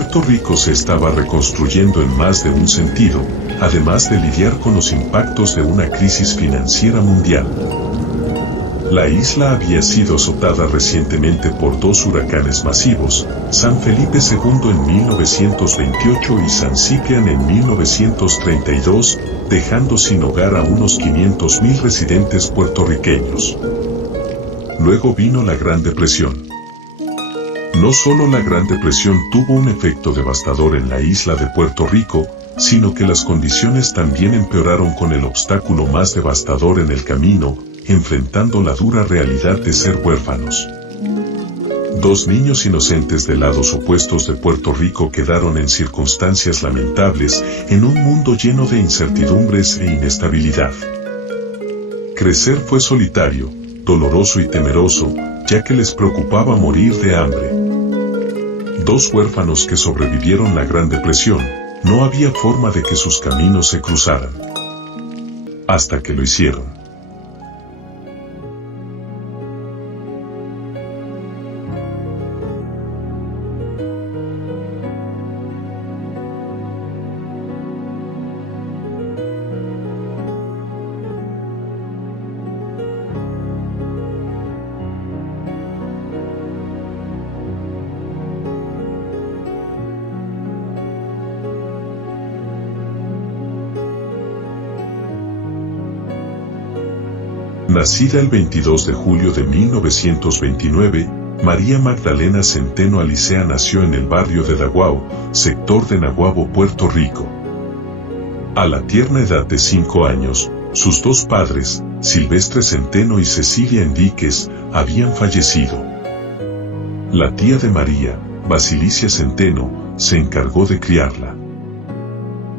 Puerto Rico se estaba reconstruyendo en más de un sentido, además de lidiar con los impactos de una crisis financiera mundial. La isla había sido azotada recientemente por dos huracanes masivos, San Felipe II en 1928 y San Ciprián en 1932, dejando sin hogar a unos 500,000 residentes puertorriqueños. Luego vino la Gran Depresión. No solo la Gran Depresión tuvo un efecto devastador en la isla de Puerto Rico, sino que las condiciones también empeoraron con el obstáculo más devastador en el camino, enfrentando la dura realidad de ser huérfanos. Dos niños inocentes de lados opuestos de Puerto Rico quedaron en circunstancias lamentables en un mundo lleno de incertidumbres e inestabilidad. Crecer fue solitario, doloroso y temeroso, ya que les preocupaba morir de hambre. Dos huérfanos que sobrevivieron la Gran Depresión, no había forma de que sus caminos se cruzaran. Hasta que lo hicieron. Nacida el 22 de julio de 1929, María Magdalena Centeno Alicea nació en el barrio de Daguao, sector de Naguabo, Puerto Rico. A la tierna edad de 5 años, sus dos padres, Silvestre Centeno y Cecilia Enríquez, habían fallecido. La tía de María, Basilicia Centeno, se encargó de criarla.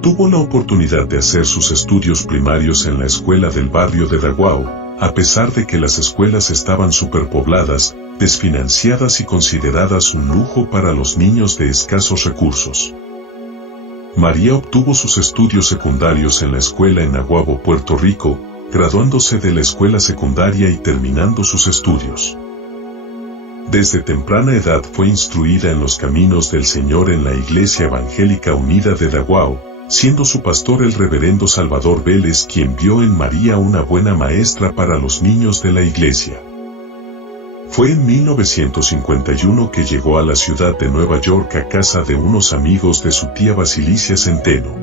Tuvo la oportunidad de hacer sus estudios primarios en la escuela del barrio de Daguao, a pesar de que las escuelas estaban superpobladas, desfinanciadas y consideradas un lujo para los niños de escasos recursos. María obtuvo sus estudios secundarios en la escuela en Naguabo, Puerto Rico, graduándose de la escuela secundaria y terminando sus estudios. Desde temprana edad fue instruida en los caminos del Señor en la Iglesia Evangélica Unida de Daguao, siendo su pastor el reverendo Salvador Vélez quien vio en María una buena maestra para los niños de la iglesia. Fue en 1951 que llegó a la ciudad de Nueva York a casa de unos amigos de su tía Basilicia Centeno.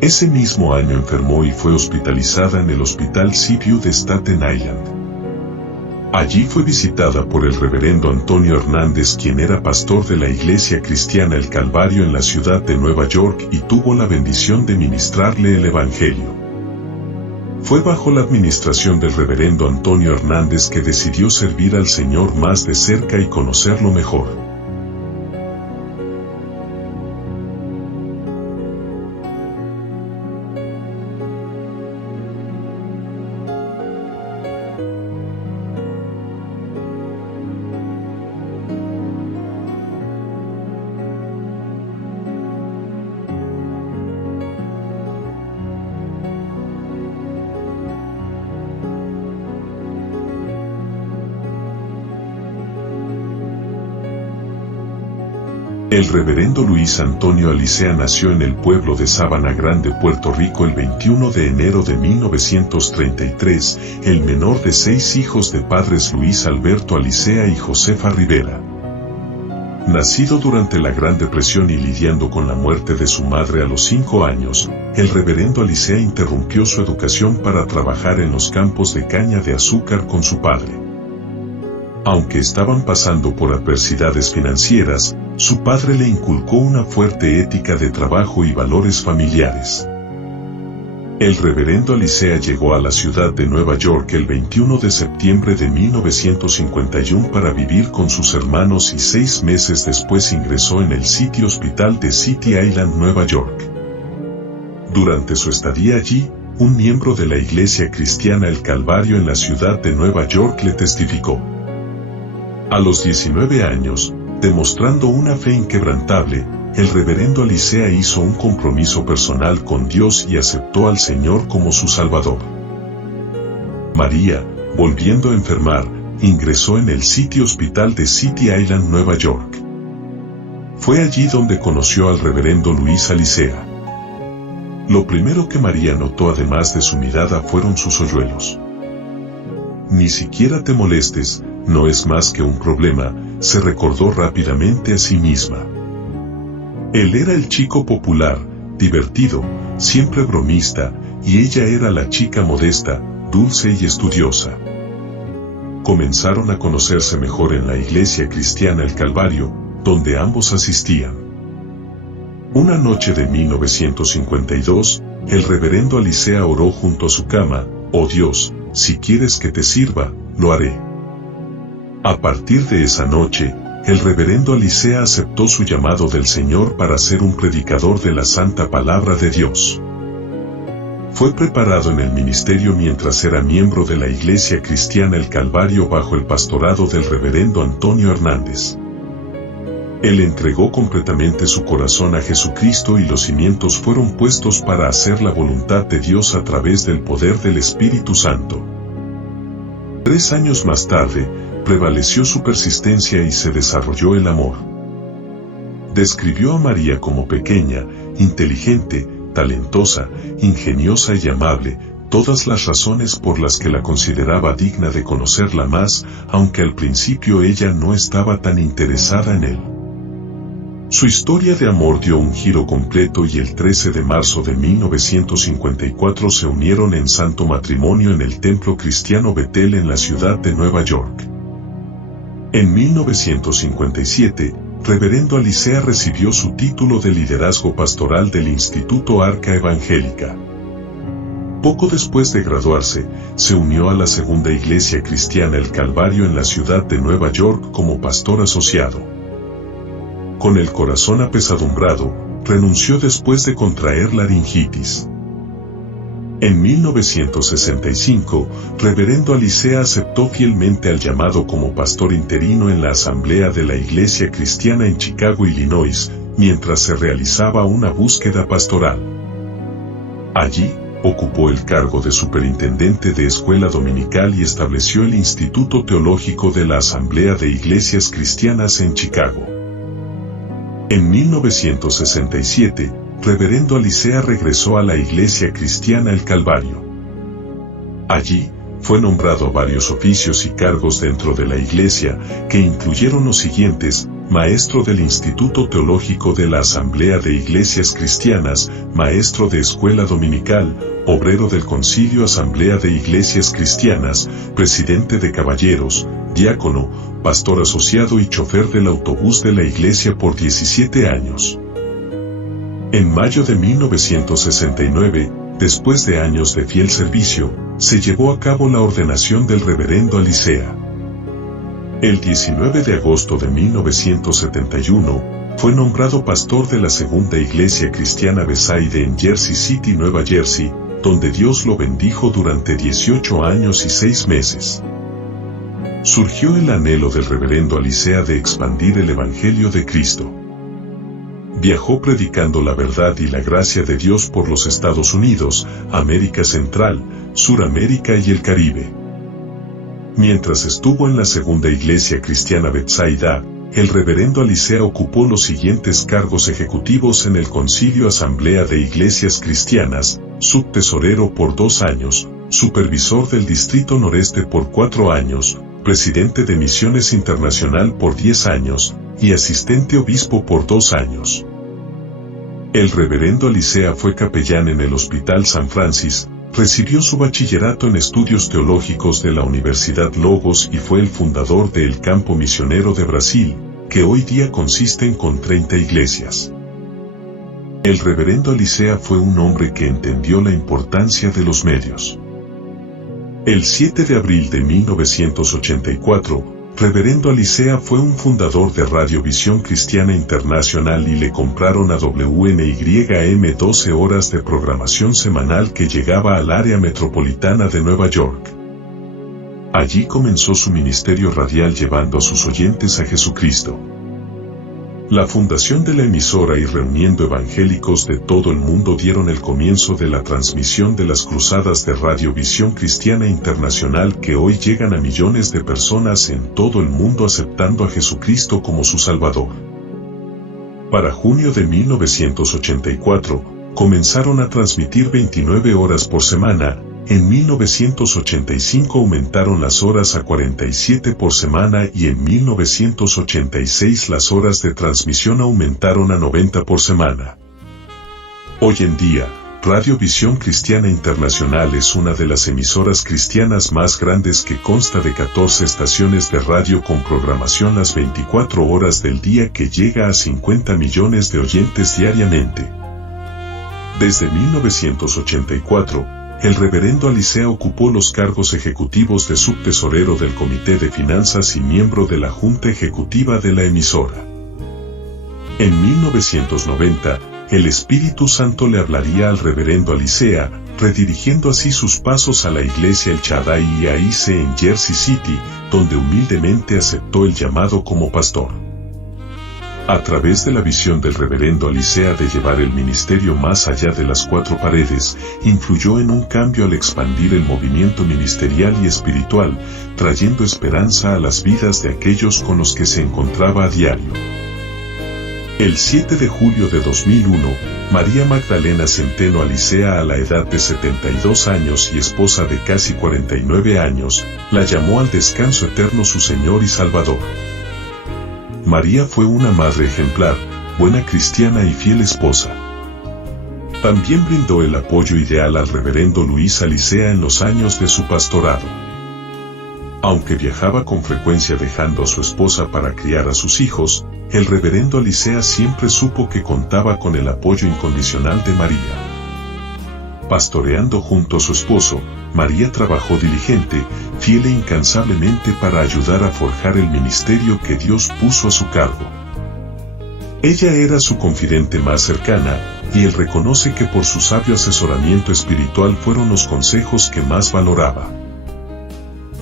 Ese mismo año enfermó y fue hospitalizada en el Hospital Seaview de Staten Island. Allí fue visitada por el reverendo Antonio Hernández, quien era pastor de la Iglesia Cristiana El Calvario en la ciudad de Nueva York y tuvo la bendición de ministrarle el Evangelio. Fue bajo la administración del reverendo Antonio Hernández que decidió servir al Señor más de cerca y conocerlo mejor. El reverendo Luis Antonio Alicea nació en el pueblo de Sabana Grande, Puerto Rico el 21 de enero de 1933, el menor de 6 hijos de padres Luis Alberto Alicea y Josefa Rivera. Nacido durante la Gran Depresión y lidiando con la muerte de su madre a los 5 años, el reverendo Alicea interrumpió su educación para trabajar en los campos de caña de azúcar con su padre. Aunque estaban pasando por adversidades financieras, su padre le inculcó una fuerte ética de trabajo y valores familiares. El reverendo Alicea llegó a la ciudad de Nueva York el 21 de septiembre de 1951 para vivir con sus hermanos y 6 meses después ingresó en el City Hospital de City Island, Nueva York. Durante su estadía allí, un miembro de la Iglesia Cristiana El Calvario en la ciudad de Nueva York le testificó. A los 19 años, demostrando una fe inquebrantable, el reverendo Alicea hizo un compromiso personal con Dios y aceptó al Señor como su Salvador. María, volviendo a enfermar, ingresó en el City Hospital de City Island, Nueva York. Fue allí donde conoció al reverendo Luis Alicea. Lo primero que María notó además de su mirada fueron sus hoyuelos. Ni siquiera te molestes, no es más que un problema, se recordó rápidamente a sí misma. Él era el chico popular, divertido, siempre bromista, y ella era la chica modesta, dulce y estudiosa. Comenzaron a conocerse mejor en la iglesia cristiana El Calvario, donde ambos asistían. Una noche de 1952, el reverendo Alicea oró junto a su cama: «Oh Dios, si quieres que te sirva, lo haré». A partir de esa noche, el reverendo Alicea aceptó su llamado del Señor para ser un predicador de la santa palabra de Dios. Fue preparado en el ministerio mientras era miembro de la iglesia cristiana El Calvario bajo el pastorado del reverendo Antonio Hernández. Él entregó completamente su corazón a Jesucristo y los cimientos fueron puestos para hacer la voluntad de Dios a través del poder del Espíritu Santo. 3 años más tarde, prevaleció su persistencia y se desarrolló el amor. Describió a María como pequeña, inteligente, talentosa, ingeniosa y amable, todas las razones por las que la consideraba digna de conocerla más, aunque al principio ella no estaba tan interesada en él. Su historia de amor dio un giro completo y el 13 de marzo de 1954 se unieron en santo matrimonio en el templo cristiano Betel en la ciudad de Nueva York. En 1957, reverendo Alicea recibió su título de liderazgo pastoral del Instituto Arca Evangélica. Poco después de graduarse, se unió a la segunda iglesia cristiana El Calvario en la ciudad de Nueva York como pastor asociado. Con el corazón apesadumbrado, renunció después de contraer laringitis. En 1965, reverendo Alicea aceptó fielmente al llamado como pastor interino en la asamblea de la Iglesia Cristiana en Chicago, Illinois, mientras se realizaba una búsqueda pastoral. Allí, ocupó el cargo de superintendente de escuela dominical y estableció el Instituto Teológico de la Asamblea de Iglesias Cristianas en Chicago. En 1967, reverendo Alicea regresó a la iglesia cristiana El Calvario. Allí, fue nombrado a varios oficios y cargos dentro de la iglesia, que incluyeron los siguientes: maestro del Instituto Teológico de la Asamblea de Iglesias Cristianas, maestro de escuela dominical, obrero del Concilio Asamblea de Iglesias Cristianas, presidente de caballeros, diácono, pastor asociado y chofer del autobús de la iglesia por 17 años. En mayo de 1969, después de años de fiel servicio, se llevó a cabo la ordenación del reverendo Alicea. El 19 de agosto de 1971, fue nombrado pastor de la segunda iglesia cristiana Bethsaida en Jersey City, Nueva Jersey, donde Dios lo bendijo durante 18 años y 6 meses. Surgió el anhelo del reverendo Alicea de expandir el Evangelio de Cristo. Viajó predicando la verdad y la gracia de Dios por los Estados Unidos, América Central, Suramérica y el Caribe. Mientras estuvo en la segunda iglesia cristiana Bethsaida, el reverendo Alicea ocupó los siguientes cargos ejecutivos en el Concilio Asamblea de Iglesias Cristianas: subtesorero por 2 años, supervisor del Distrito Noreste por 4 años, presidente de Misiones Internacional por 10 años, y asistente obispo por 2 años. El reverendo Alicea fue capellán en el Hospital San Francis, recibió su bachillerato en estudios teológicos de la Universidad Logos y fue el fundador del Campo Misionero de Brasil, que hoy día consiste con 30 iglesias. El reverendo Alicea fue un hombre que entendió la importancia de los medios. El 7 de abril de 1984, reverendo Alicea fue un fundador de Radiovisión Cristiana Internacional y le compraron a WNYM 12 horas de programación semanal que llegaba al área metropolitana de Nueva York. Allí comenzó su ministerio radial llevando a sus oyentes a Jesucristo. La fundación de la emisora y reuniendo evangélicos de todo el mundo dieron el comienzo de la transmisión de las cruzadas de Radiovisión Cristiana Internacional que hoy llegan a millones de personas en todo el mundo aceptando a Jesucristo como su Salvador. Para junio de 1984, comenzaron a transmitir 29 horas por semana. En 1985 aumentaron las horas a 47 por semana y en 1986 las horas de transmisión aumentaron a 90 por semana. Hoy en día, Radio Visión Cristiana Internacional es una de las emisoras cristianas más grandes que consta de 14 estaciones de radio con programación las 24 horas del día que llega a 50 millones de oyentes diariamente. Desde 1984, el reverendo Alicea ocupó los cargos ejecutivos de subtesorero del Comité de Finanzas y miembro de la Junta Ejecutiva de la emisora. En 1990, el Espíritu Santo le hablaría al reverendo Alicea, redirigiendo así sus pasos a la iglesia El Shaddai IAIC en Jersey City, donde humildemente aceptó el llamado como pastor. A través de la visión del reverendo Alicea de llevar el ministerio más allá de las cuatro paredes, influyó en un cambio al expandir el movimiento ministerial y espiritual, trayendo esperanza a las vidas de aquellos con los que se encontraba a diario. El 7 de julio de 2001, María Magdalena Centeno Alicea, a la edad de 72 años y esposa de casi 49 años, la llamó al descanso eterno su Señor y Salvador. María fue una madre ejemplar, buena cristiana y fiel esposa. También brindó el apoyo ideal al reverendo Luis Alicea en los años de su pastorado. Aunque viajaba con frecuencia dejando a su esposa para criar a sus hijos, el reverendo Alicea siempre supo que contaba con el apoyo incondicional de María. Pastoreando junto a su esposo, María trabajó diligente, fiel e incansablemente para ayudar a forjar el ministerio que Dios puso a su cargo. Ella era su confidente más cercana, y él reconoce que por su sabio asesoramiento espiritual fueron los consejos que más valoraba.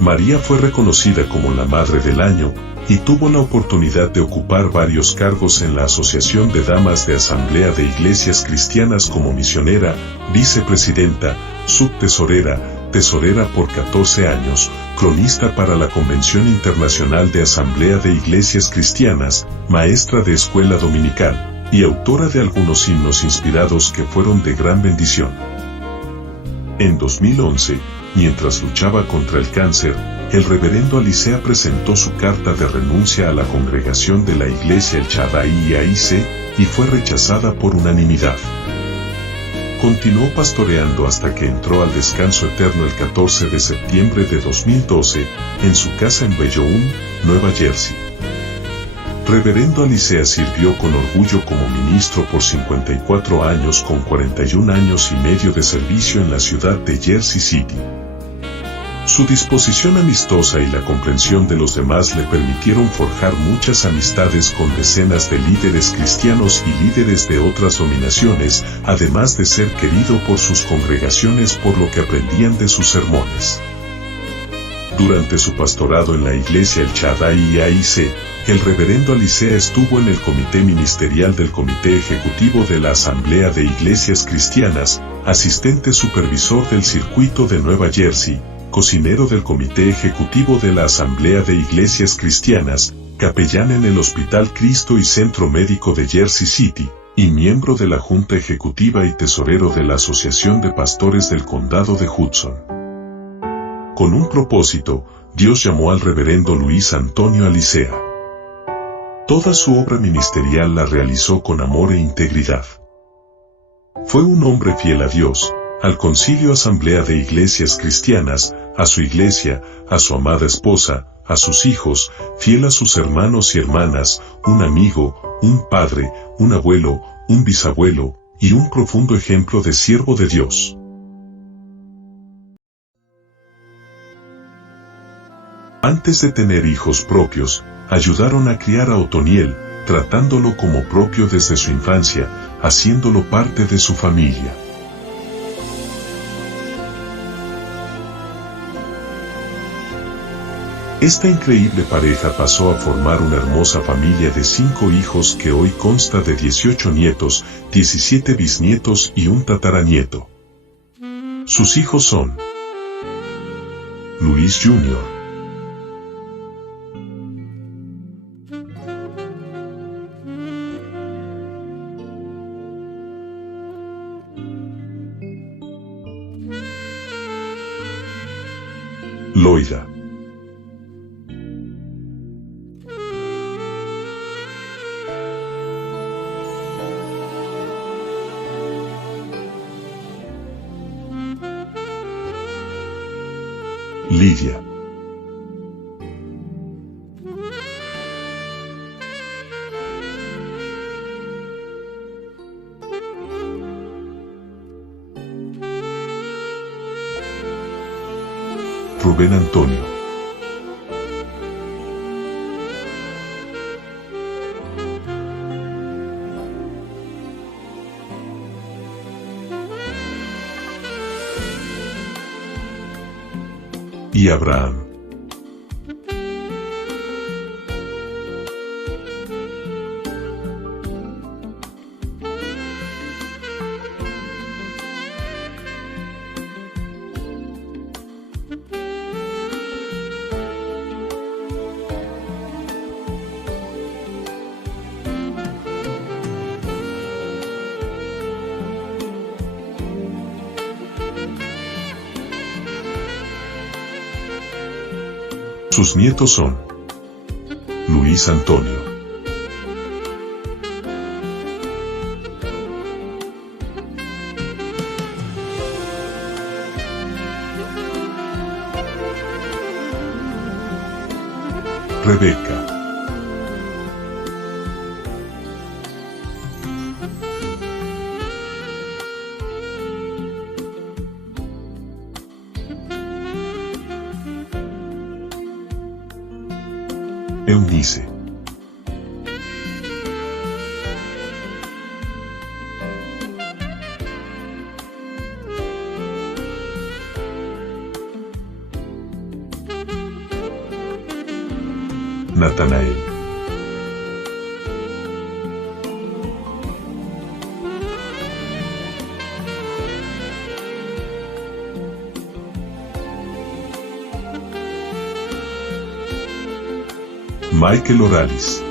María fue reconocida como la Madre del Año, y tuvo la oportunidad de ocupar varios cargos en la Asociación de Damas de Asamblea de Iglesias Cristianas como misionera, vicepresidenta, subtesorera, tesorera por 14 años, cronista para la Convención Internacional de Asamblea de Iglesias Cristianas, maestra de escuela dominical, y autora de algunos himnos inspirados que fueron de gran bendición. En 2011, mientras luchaba contra el cáncer, el reverendo Alicea presentó su carta de renuncia a la congregación de la iglesia El Shaddai IAIC y fue rechazada por unanimidad. Continuó pastoreando hasta que entró al descanso eterno el 14 de septiembre de 2012, en su casa en Belloun, Nueva Jersey. Reverendo Alicea sirvió con orgullo como ministro por 54 años con 41 años y medio de servicio en la ciudad de Jersey City. Su disposición amistosa y la comprensión de los demás le permitieron forjar muchas amistades con decenas de líderes cristianos y líderes de otras denominaciones, además de ser querido por sus congregaciones por lo que aprendían de sus sermones. Durante su pastorado en la iglesia El Shaddai IAIC, el reverendo Alicea estuvo en el comité ministerial del Comité Ejecutivo de la Asamblea de Iglesias Cristianas, asistente supervisor del circuito de Nueva Jersey, cocinero del Comité Ejecutivo de la Asamblea de Iglesias Cristianas, capellán en el Hospital Cristo y Centro Médico de Jersey City, y miembro de la Junta Ejecutiva y tesorero de la Asociación de Pastores del Condado de Hudson. Con un propósito, Dios llamó al reverendo Luis Antonio Alicea. Toda su obra ministerial la realizó con amor e integridad. Fue un hombre fiel a Dios, al Concilio Asamblea de Iglesias Cristianas, a su iglesia, a su amada esposa, a sus hijos, fiel a sus hermanos y hermanas, un amigo, un padre, un abuelo, un bisabuelo, y un profundo ejemplo de siervo de Dios. Antes de tener hijos propios, ayudaron a criar a Otoniel, tratándolo como propio desde su infancia, haciéndolo parte de su familia. Esta increíble pareja pasó a formar una hermosa familia de 5 hijos que hoy consta de 18 nietos, 17 bisnietos y un tataranieto. Sus hijos son Luis Jr., Loida. Lidia. Rubén Antonio. Y Abraham. Sus nietos son Luis Antonio, Rebeca, Eunice, Natanael, Michael Oralis,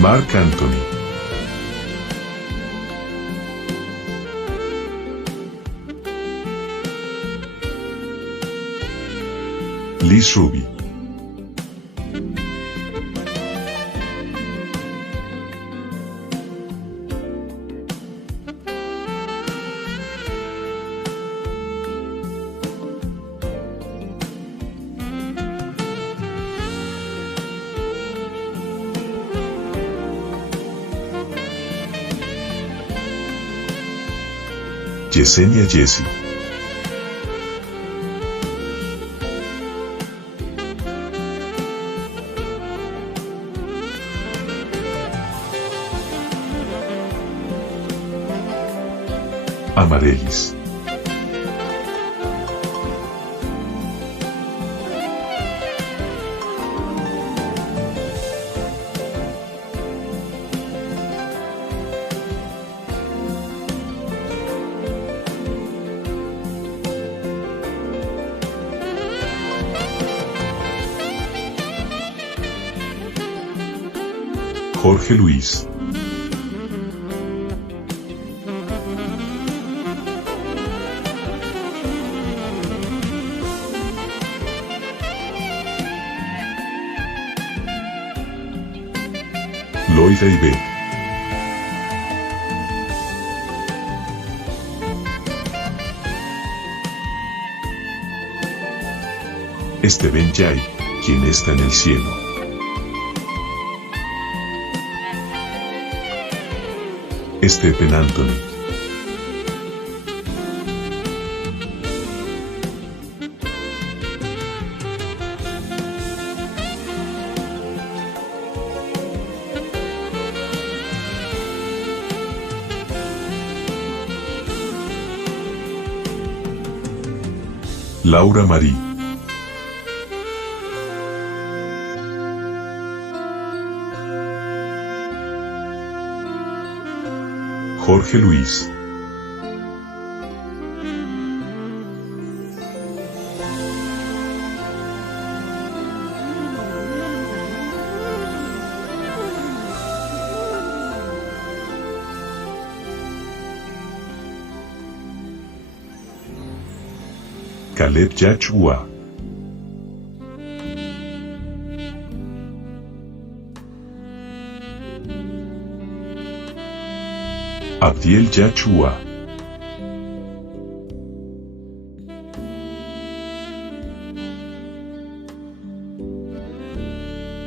Marc Anthony, Liz Ruby, Yesenia Jessie, Amarelis, Jorge Luis, Loida y Beth, Steven Jay, quien está en el cielo, Stephen Anthony, Laura Marie, Jorge Luis, Caleb Yachua. Abdiel Yachua.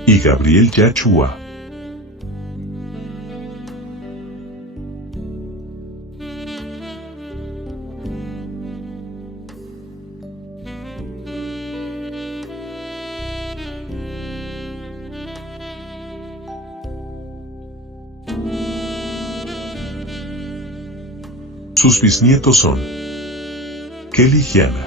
Y Gabriel Yachua. Sus bisnietos son Kelly Giana,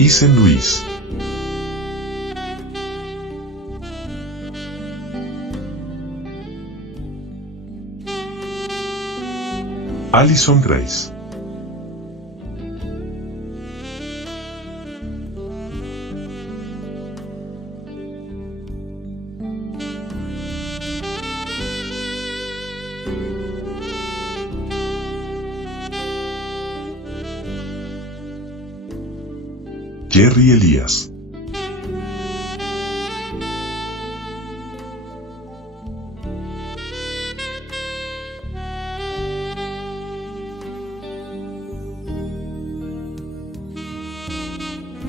Isen Luis, Alison Grace, Jerry Elías,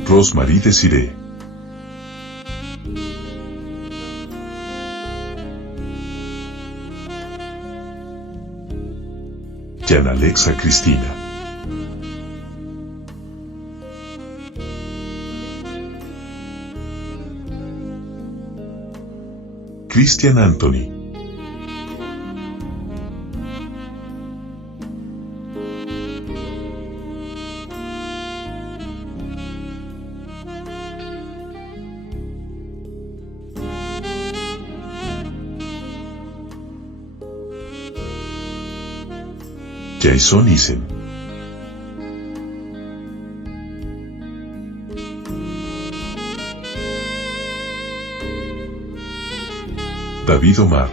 Rosemary Desiree, Jan Alexa Cristina, Christian Anthony, Jason Isen, David Omar,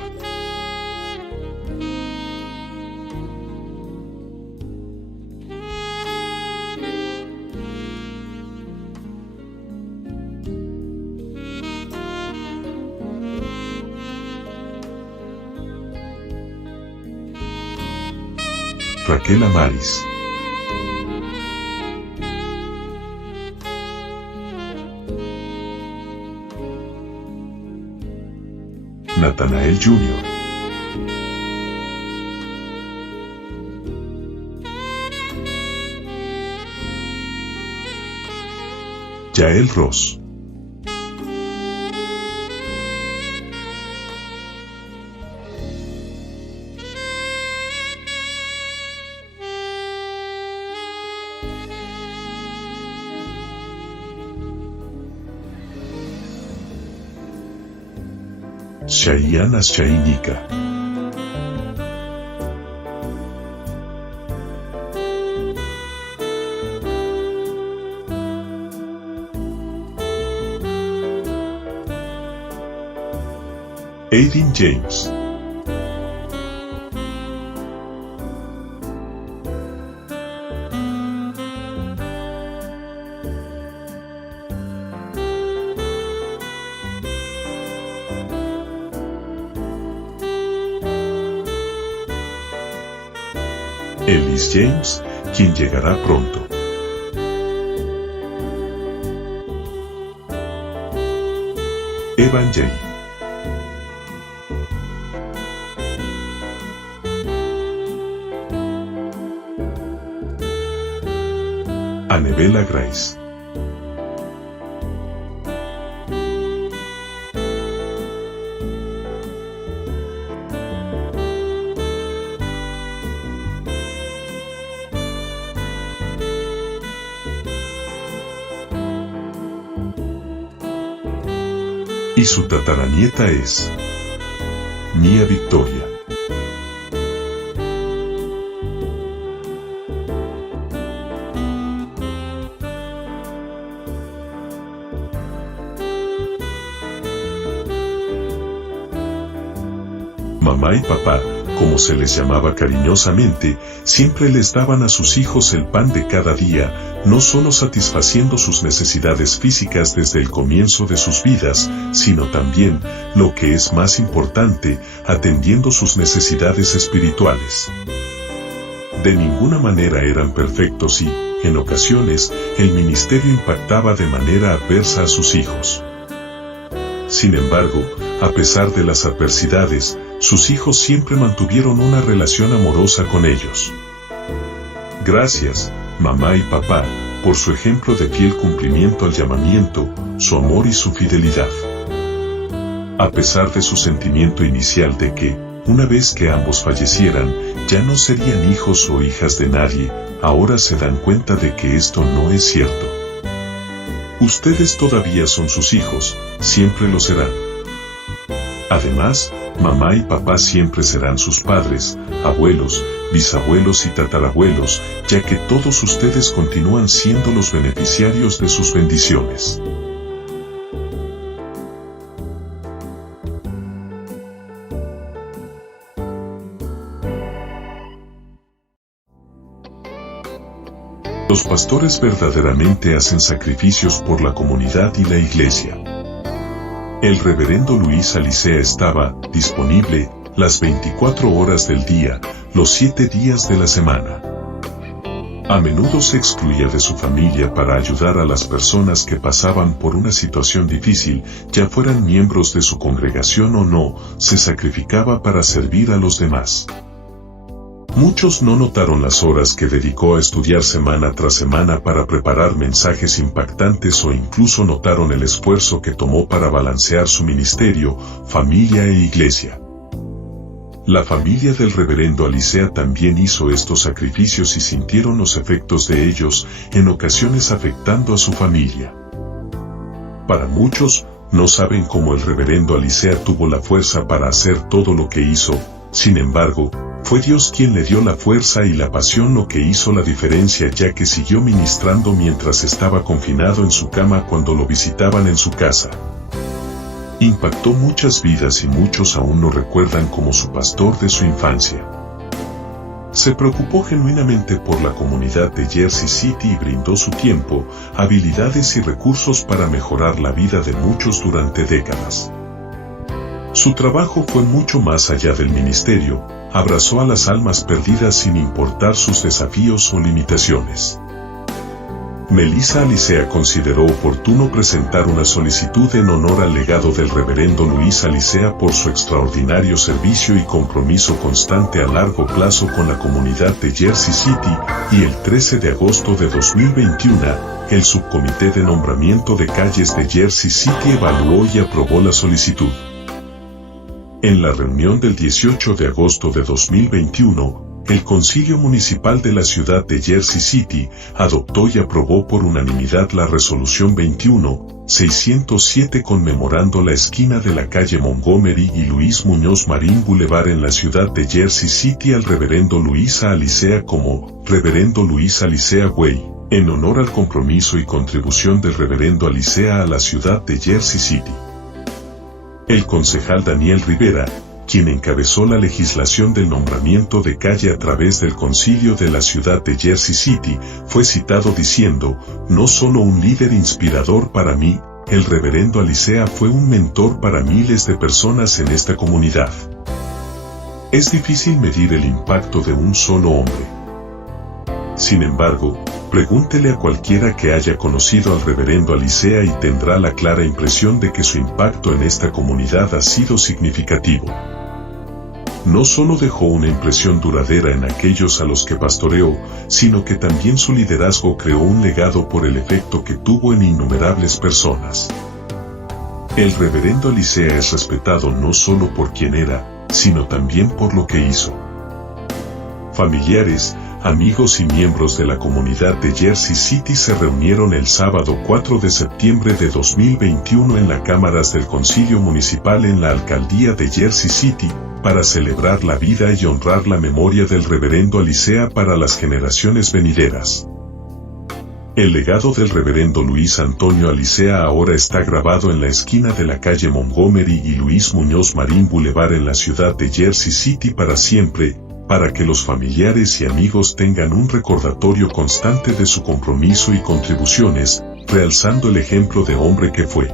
Raquel Amaris, Nathanael Jr., Yael Ross, Shaiana Shainika, Aiden James, Ellis James, quien llegará pronto. Evan J. Anabella Grace, y su tataranieta es Mia Victoria. mamá y papá, como se les llamaba cariñosamente, siempre les daban a sus hijos el pan de cada día, no solo satisfaciendo sus necesidades físicas desde el comienzo de sus vidas, sino también, lo que es más importante, atendiendo sus necesidades espirituales. De ninguna manera eran perfectos y, en ocasiones, el ministerio impactaba de manera adversa a sus hijos. Sin embargo, a pesar de las adversidades, sus hijos siempre mantuvieron una relación amorosa con ellos. Gracias, mamá y papá, por su ejemplo de fiel cumplimiento al llamamiento, su amor y su fidelidad. A pesar de su sentimiento inicial de que, una vez que ambos fallecieran, ya no serían hijos o hijas de nadie, ahora se dan cuenta de que esto no es cierto. Ustedes todavía son sus hijos, siempre lo serán. Además, mamá y papá siempre serán sus padres, abuelos, bisabuelos y tatarabuelos, ya que todos ustedes continúan siendo los beneficiarios de sus bendiciones. Los pastores verdaderamente hacen sacrificios por la comunidad y la iglesia. El reverendo Luis Alicea estaba disponible las 24 horas del día, los 7 días de la semana. A menudo se excluía de su familia para ayudar a las personas que pasaban por una situación difícil, ya fueran miembros de su congregación o no, se sacrificaba para servir a los demás. Muchos no notaron las horas que dedicó a estudiar semana tras semana para preparar mensajes impactantes o incluso notaron el esfuerzo que tomó para balancear su ministerio, familia e iglesia. La familia del reverendo Alicea también hizo estos sacrificios y sintieron los efectos de ellos, en ocasiones afectando a su familia. Para muchos, no saben cómo el reverendo Alicea tuvo la fuerza para hacer todo lo que hizo, sin embargo, fue Dios quien le dio la fuerza y la pasión lo que hizo la diferencia, ya que siguió ministrando mientras estaba confinado en su cama cuando lo visitaban en su casa. Impactó muchas vidas y muchos aún lo recuerdan como su pastor de su infancia. Se preocupó genuinamente por la comunidad de Jersey City y brindó su tiempo, habilidades y recursos para mejorar la vida de muchos durante décadas. Su trabajo fue mucho más allá del ministerio, abrazó a las almas perdidas sin importar sus desafíos o limitaciones. Melissa Alicea consideró oportuno presentar una solicitud en honor al legado del reverendo Luis Alicea por su extraordinario servicio y compromiso constante a largo plazo con la comunidad de Jersey City, y el 13 de agosto de 2021, el subcomité de nombramiento de calles de Jersey City evaluó y aprobó la solicitud. En la reunión del 18 de agosto de 2021, el Concilio Municipal de la ciudad de Jersey City adoptó y aprobó por unanimidad la Resolución 21-607 conmemorando la esquina de la calle Montgomery y Luis Muñoz Marín Boulevard en la ciudad de Jersey City al reverendo Luis Alicea como Reverendo Luis Alicea Way, en honor al compromiso y contribución del reverendo Alicea a la ciudad de Jersey City. El concejal Daniel Rivera, quien encabezó la legislación del nombramiento de calle a través del concilio de la ciudad de Jersey City, fue citado diciendo: "No solo un líder inspirador para mí, el reverendo Alicea fue un mentor para miles de personas en esta comunidad". Es difícil medir el impacto de un solo hombre. Sin embargo, pregúntele a cualquiera que haya conocido al reverendo Alicea y tendrá la clara impresión de que su impacto en esta comunidad ha sido significativo. No solo dejó una impresión duradera en aquellos a los que pastoreó, sino que también su liderazgo creó un legado por el efecto que tuvo en innumerables personas. El reverendo Alicea es respetado no solo por quien era, sino también por lo que hizo. Familiares, amigos y miembros de la comunidad de Jersey City se reunieron el sábado 4 de septiembre de 2021 en las cámaras del Concilio Municipal en la Alcaldía de Jersey City, para celebrar la vida y honrar la memoria del reverendo Alicea para las generaciones venideras. El legado del reverendo Luis Antonio Alicea ahora está grabado en la esquina de la calle Montgomery y Luis Muñoz Marín Boulevard en la ciudad de Jersey City para siempre, para que los familiares y amigos tengan un recordatorio constante de su compromiso y contribuciones, realzando el ejemplo de hombre que fue.